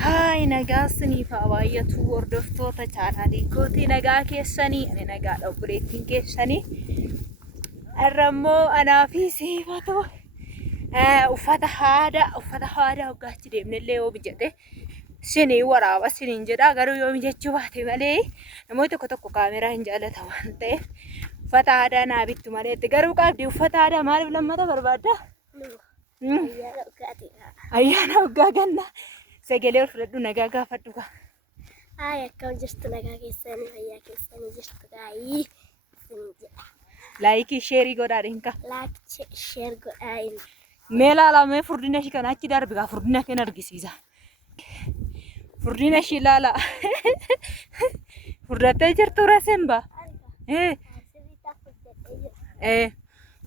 Hai nagaa isiniif haa baay'atu hordoftoota chaanaalii kootii nagaa keessanii ani nagaadha obboleettiin keessanii har'a immoo anaa fi siifatu uffata aadaa hoggaatti deemnellee yoo bijate sinii waraaba siniin jedha garuu yoo mijachuu baate malee namoonni tokko kaameraa hin jaallata waan ta'eef uffata aadaa naa bittu malee itti garuu qabdi uffata aadaa maaliif lammata barbaadda? Ayyaana waggaa gannaa. Sagalee fudhadhu nagaa gaafadhu ka. Akkam jirtu nagaa keessanii fayyaa keessanii jirtu gaayii. Laayikii sheerii godhaadhaan ka. Laayikii sheer godhaan. Mee laala mee furdina ishii kana achi darbi kaa furdina keen argisiisa. Furdina ishii laala. Furdattee jirtu resemba.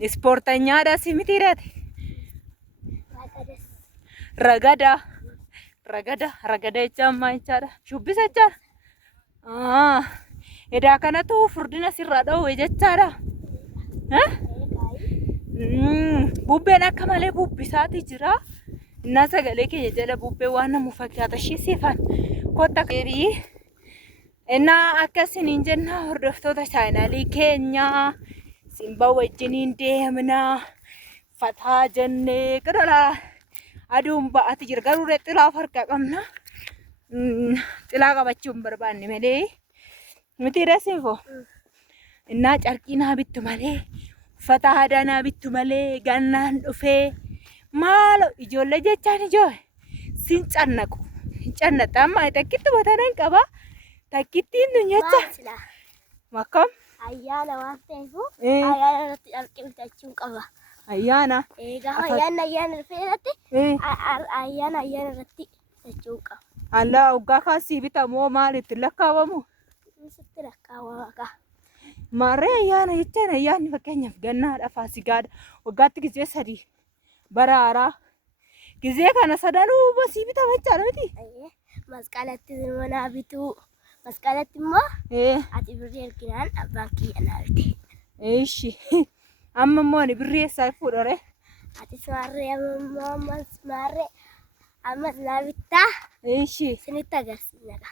Ispoortanyaadha si miti reeti. Ragada. Ragada jechaan maal jechaadha? Shubbisa jechaadha. Edaa kanatu furdina sirraa dhowwe jechaadha. Bubbeen akka malee bubbisaati jira. Innaa sagalee keenya jala bubbee waan namu fakkaata shiisifan kotta keebii. Innaa akkasiniin jenna hordoftoota chaanaalii keenya simba wajjiniin deemna fataa jennee qadalaa. Aduun ba'aati jira garuu xilaa harkaa qabna. Xilaa qabachuun barbaanne malee miti reesiifoo. Innaa carqii naa bittu malee uffata aadaa naa bittu malee gannaan dhufee maalo ijoollee jechaan sin cannaqu. Cannaqxa amma takkitti botanan qaba. Takkittiin nu nyacha. Makkam? Ayyaana waan ta'eef ayyaana irratti carqii bitachuun qaba. Ayyaana. Ayyaana dhufeerratti ayyaana irratti jechuu qaba. Alla waggaa kaasii bitamoo maalitti lakkaawamu? Sitti lakkaawama ka. Maarree ayyaana jechaan ayyaanni fakkeenyaaf gannaadha faasigaadha waggaatti gizee sadii bara haaraa gizee kana sadanuu basii bitama jechaadha miti? Masqalatti manaa bituu masqalatti immoo ati birrii erginaan abbaan kiyya naa bite. Ishi. Amma immoo ani birrii eessaa fuudhare? Ati smarree ammas naa bittaa. Ishi. Sinitti agarsiisna.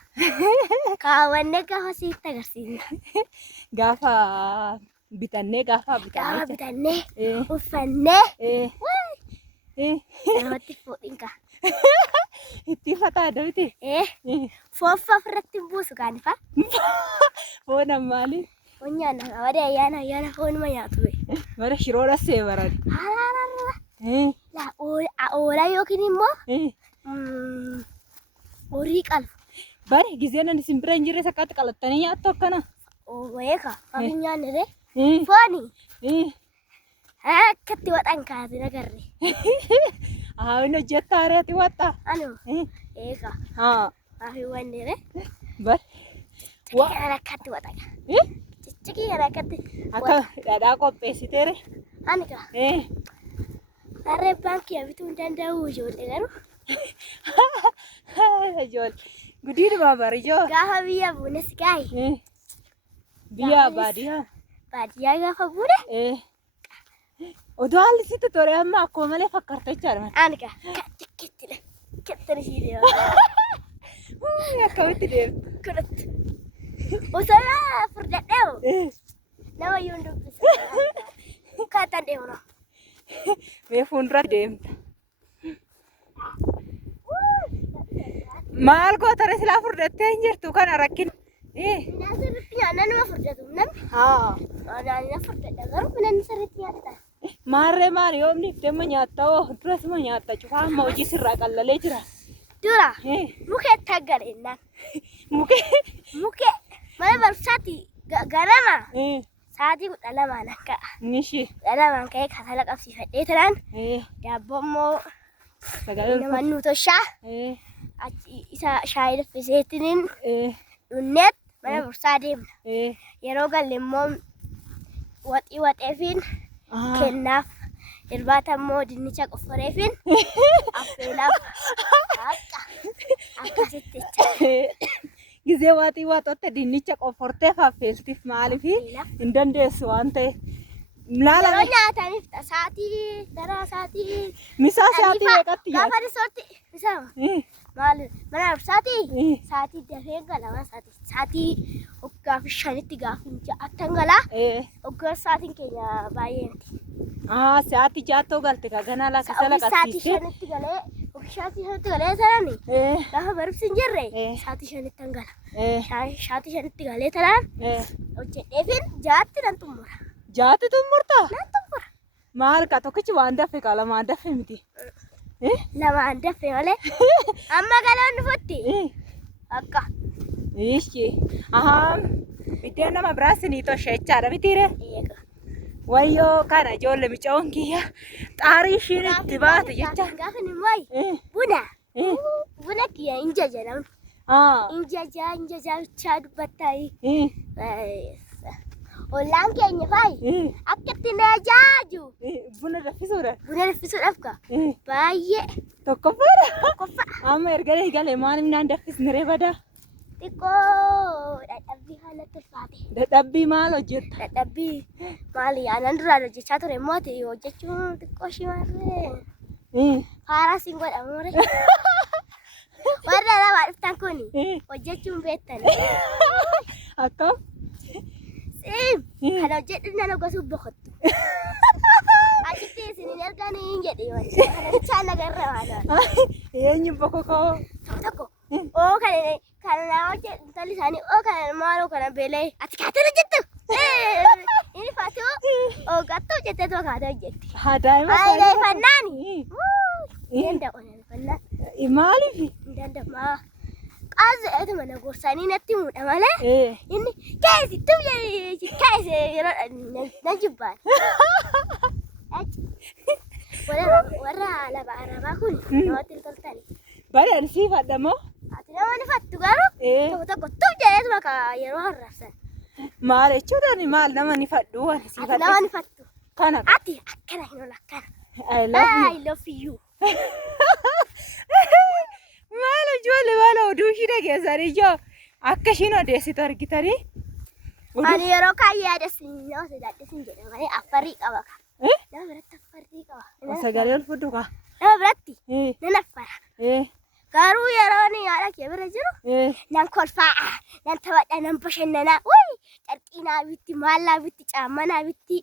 Kaawwannee gaafa sinitti agarsiisna. Gaafa bitannee gaafa bitannee uffannee. Namatti fuudhin ka. Itti fataadha miti? Fooffa ofirratti buusu kaanifa. Foon ammaali? Foon nyaanna wada ayyaana foonuma nyaatu. Mara shiroodha see barani. Oolaa yookiin immoo horii qalfu. Bari gizeen ani simbira hin jirre sakkaatti qalattanii nyaattu akkana. Weeka abin nyaanne fooni. Akkatti waxan kaase nagarre. Inni hojjetta areeti waxxa. Anu eeka. Afi wannere. Bari. Waan akkatti waxan. Cicciki kana akkatti. Akka dhadhaa qopheessiteere. Ani ka. Harree baankii bituu hin danda'u ijoollee garuu. Ijoollee. Gudiidhuma bari ijoo. Gaafa biyya buunes gaayi. Biyya baadiyyaa. Baadiyyaa gaafa buune. Odoo haalli sitti tole amma akkuma malee fakkaata jechaadha. Ani ka. Kittidha. Kittidha ishii deema. Akkamitti deemtu? Kudhatti. Osoo furdadheewu. Nama iyyuu hin dubbisa. Kaataan deemna. Mee fuuldura deemta. Maal gootare silaa furdattee hin jirtu kana rakkina. Sirriitti nyaanna nama furdatu namni. Naannoo furdadha garuu namni sirriitti nyaata. Maarree maali yoomni iftee nyaatta hoo duras ma nyaatta cufaa amma hojii sirraa qallalee jira. Dura mukeetti aggareennaan. Mukee mana barumsaatti ganama. Sa'aatii 12 akka. Nishi. 12 ka'ee kasala qabsiifadhee turaan. Daabboo immoo nama nu toshaa. Isa shaayii danfiseetiin dhunneet mana barumsaa deemna. Yeroo galle immoo waxeefiin kennaaf. Irbaata immoo dinnicha qofforeefiin affeelaaf akkasitti jecha. Gizee waaxii waaxotte dinnicha qofforteef affeeltiif maaliif hin dandeessu waan ta'eef. Yeroo nyaataniif sa'aatii daraa sa'aatii misaa sa'aatii meeqatti gaafa risoorti misaa mana barumsaati sa'aatii dafee gala sa'aatii hoggaaf shanitti gaafa attan gala hoggaa sa'aatiin keenya baay'ee miti. Sa'aatii jaattoo galte ka ganaa lakkisa sa'aatii lakkisiiste. shanitti galee sa'aatii shanitti galee sanani gaafa barumsi hin jirre sa'aatii shanitti an gala. Sa'aatii shanitti galee tanaan hojjedheefin jaatti nan xumura. Jaatti xumurtaa? Nan xumura. Maal ka tokkichi waan daffe ka lamaan daffe miti. Lamaan daffe malee amma galoon dhufutti akka. Ishee biddeen nama biraas ni toshee jechaadha mitiire. Wayyoo kana ijoollee micoon kiyya xaarii ishiin itti baate jecha. Gaafa ni wayi buna kiyya inja jedhamu. Inja bichaa dubbattaayi. Ollaan keenya faayi akka itti na jaaju. Buna danfisuudha. Buna danfisuudhaaf ka baay'ee. Tokkoffaa. Amma erga eegalee maaliif naan danfisne ree badaa? Xiqqoo dadhabbii haala tulfaate. Dadhabbii maal hojjetta? Dadhabbii maali aannan duraan hojjechaa ture immoo hojjechuun xiqqoo shimarree. Faaraa siin godhamu ree. Warra lamaa dhuftan kun hojjechuun beektan. Akkam? Kan hojjedhu nan hogasuuf boqottu. Achitti isinin erganii hin jedhe kana bichaan nagarra waan. Eenyu bokkokoo? Tokko. Kan nama hojjedhu intalli isaanii kan maaloo kana beelee ati kaatee hojjettu. Inni faatu hoggattu hojjettee too kaatee hojjetti. Fannaani. Danda'u fannaan. Maaliif? Danda'u. Qaaza'eetu mana gorsanii natti muudha malee inni keessa tumye keessa yeroo na jibbaan. Warra laba arabaa kun namatti hin toltani. Bareedu siifadha moo? Ati nama ni fattu garuu tokko tumjeetu maka yeroo harrabsan. Maal jechuudhaan maal nama ni fadhu waan siifadha? Ati nama ni fattu. Kana. Ati akkana hin oolu akkana. I love you. Maal ijoollee maal oduu ishii dhageessanii ijoo akka ishiin odeessitu argitanii? Ani yeroo kaayyee adeemsisu nama sodaadhisin jedha malee affarii qaba ka. Nama biratti affarii qaba. Sagalee ol fudhu ka. Nama biratti nan affara. Garuu yeroo inni yaada kee bira jiru nan kolfaa nan taphadha nan bashannanaa carqii naa bitti maal naa bitti caammaa naa bitti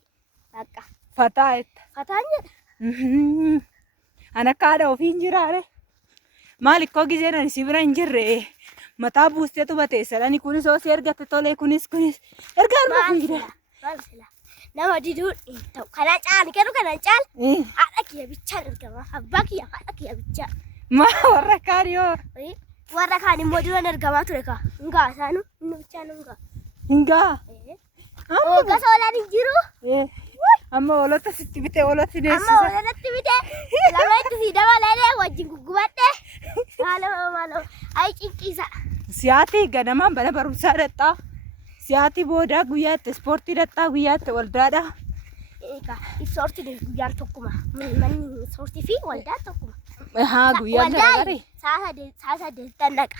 bakka. Fataa jetta. Fataan jedha. Ana kaadha ofiin jiraare. Maal ikkoo giseen ani si bira hin jirre mataa buusteetu bateessadhani kunis osoo ergatte tolee kunis erga arma fiida. Maal sila nama diduu hin ta'u kana caali kennu kana caal haadha kiyya bichaan ergama abbaa kiyya haadha kiyya bichaa. Maa warra kaan yoo. Warra kaan immoo duraan ergamaa ture ka hingaa isaanu inni bichaan hingaa. Hingaa. Oogasa oolaan hin jiru. Amma hoolota sitti bitee hooloti deessisa. Amma hoolotatti bitee lama itti si dabalee wajjin guggubadhe maaloo ayi cinqiisa. Siyaatii ganamaan mana barumsaa dhaqxaa. Siyaatii boodaa guyyaatti ispoortii dhaqxaa guyyaatti waldaadha. Ispoortii guyyaan tokkuma manni ispoortii fi waldaan tokkuma. Guyyaan garagalee. Saasa tannaqa.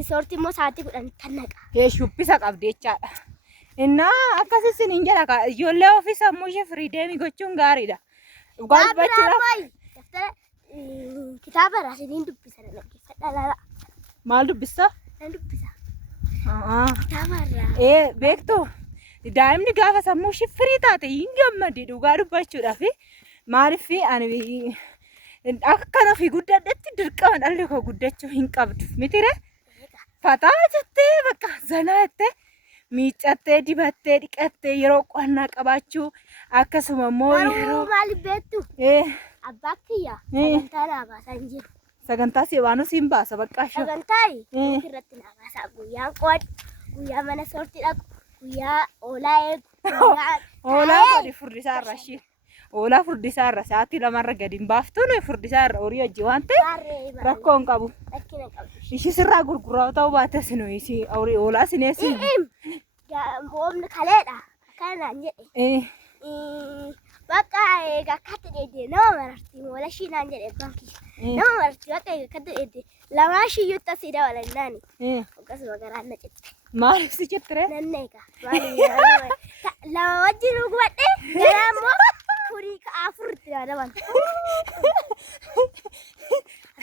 Ispoortii immoo sa'aatii 10 tannaqa. Shubbisa qabdi jechaadha. Innaa akkasii siniin jedha ijoollee ofii sammuu ishee firiideemii gochuun gaariidha. Dhugaa dubbachuudhaaf. Kitaaba irraa siniin dubbisa dhaggeeffadha laala. Maal dubbisa? Nan dubbisa. Kitaaba irraa. Beektuu daa'imni gaafa sammuu ishee firii taate hin gammaddi dhugaa dubbachuudhaaf. Maaliif ani akkan ofii guddadhetti dirqama dhalli koo guddachuu hin qabdu mitire. Fataa jettee bakka zanaa jettee. Miiccattee dibattee dhiqattee yeroo qo'annaa qabaachuu akkasuma immoo yeroo maal beektu abbaa kiyya sagantaa naa baasaa hin jiru. Sagantaa siwaanuu siin baasa bakka ashoo. Sagantaa irratti naa baasaa guyyaan qoodhu guyyaa mana soortii dhaqu guyyaa oolaa eegu. Oolaa godhi furdisaa irra ishee. Oolaa furdisaa irra sa'aatii lamarra gadi hin baaftuun furdisaa irra horii hojii waan ta'eef rakkoo hin qabu. Ishii sirraa gurguraa ta'uu baate sinuu oolaa sineessi. Boomni kaleedha akkanaan jedhe. Bakka akkatti dheedee nama marartii moola ishii naan jedhe baankii. Nama marartii bakka akkatti dheedee lamaa shiyyuutti asii dabalannaani. Akkasuma garaan na citte. Maaliif si cittire? Nan eega. Lama wajjin gubadhee garaa immoo furii ka'aa furritti dabalan.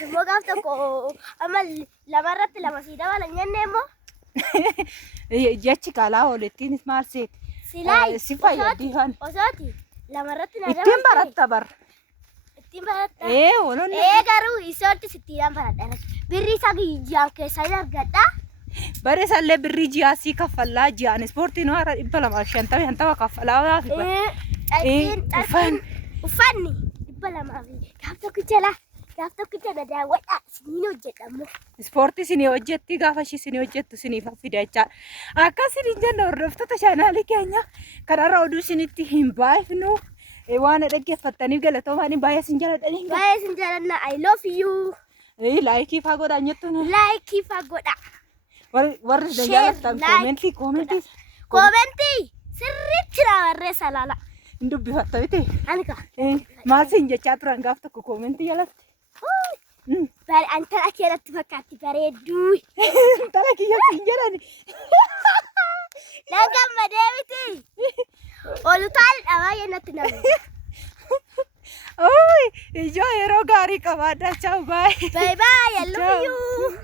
Immoo gaaf tokko amma lamarratti lama sii dabalan jennee immoo. Jechi kalaa oolittiinis maal seeti? Silaa Si fayyaddi fan. osooti lamarratti na Ittiin baratta bar. Ittiin baratta. Waloonni. Garuu isootti sittiidhaan baradha. Birrii isaa ji'aan keessaa hin argadha. Bare sallee birrii ji'aa sii kaffallaa ji'aan ispoortiin hora 250 kaffalaa waafi. Uffanni 200 gaaf tokko jala daawwadha isiniin hojjedhamu. Ispoortii isinii hojjetti gaafa ishii isinii hojjettu isiniif fida jechaadha. Akkasiin jenna hordoftoota chaanaalii keenya kanarra oduu isinitti hin baay'ifnu. Waan dhaggeeffattaniif galatoomaa baay'ee isin jaalladha. Baay'ee isin jaalladha. I love you. Laayikii faa godhaa jettuun. Laayikii faa godhaa. Warri jaallattan koomentii sirriitti na barreessaa laala. Hin dubbifatta biti. Ani kaa. Maal siin jechaa turan gaaf tokko koomentii jalatti. Antala keerratti fakkaatti bareedduu. Intala kiyya siin jedhani. Nan gammadee miti. Olutaan dhabaa jennatti namni. Ijoo yeroo gaarii qabaadhaa. Ciao bye. Bye bye. I love you.